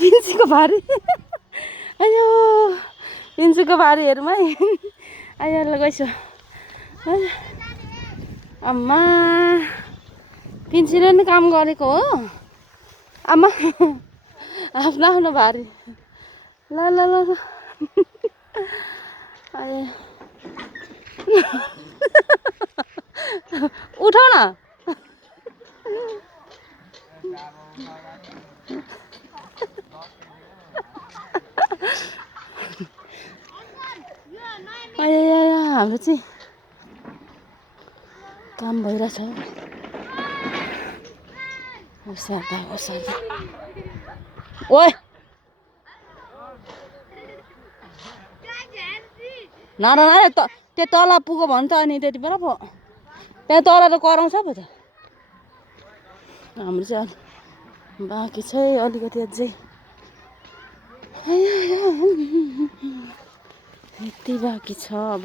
पिन्सीको भारी अयो पिन्सीको भारी हेरौँ है आयो ल गइसो अम्मा पिन्सीले नि काम गरेको हो आमा आफ्नो आफ्नो भारी ल ल ल आयो उठाउ न हाम्रो चाहिँ काम भइरहेछ ओए नर त्यो तल पुगो भने त अनि त्यति बेला पो त्यहाँ तल त कराउँछ पो त हाम्रो चाहिँ बाँकी छ अलिकति अझै यति बाँकी छ अब